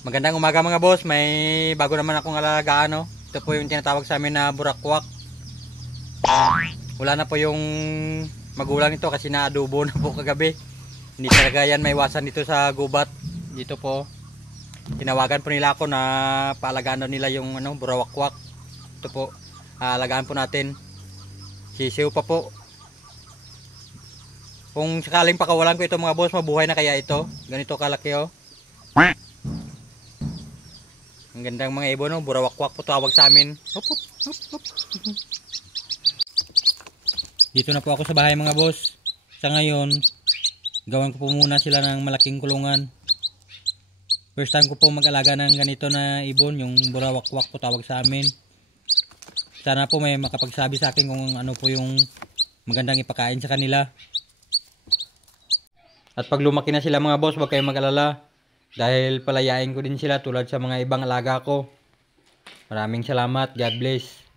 Magandang umaga mga boss, may bago naman akong alagaan, no? Ito po yung tinatawag sa amin na burakwak. Wala na po yung magulang ito kasi na-adobo na po kagabi. Hindi talaga yan maiwasan dito sa gubat. Dito po, tinawagan po nila ako na paalagaan daw nila yung burakwak. Ito po, alagaan po natin. Sisiw pa po. Kung sakaling pakawalan ko ito mga boss, mabuhay na kaya ito. Ganito kalaki, oh. Ang gandang mga ibon, no? Burawakwak po tawag sa amin. Hop, hop, hop, hop. Dito na po ako sa bahay mga boss. Sa ngayon, gawan ko po muna sila ng malaking kulungan. First time ko po mag-alaga ng ganito na ibon, yung burawakwak po tawag sa amin. Sana po may makapagsabi sa akin kung ano po yung magandang ipakain sa kanila. At pag lumaki na sila mga boss, huwag kayong mag-alala. Dahil palayain ko din sila tulad sa mga ibang alaga ko. Maraming salamat. God bless.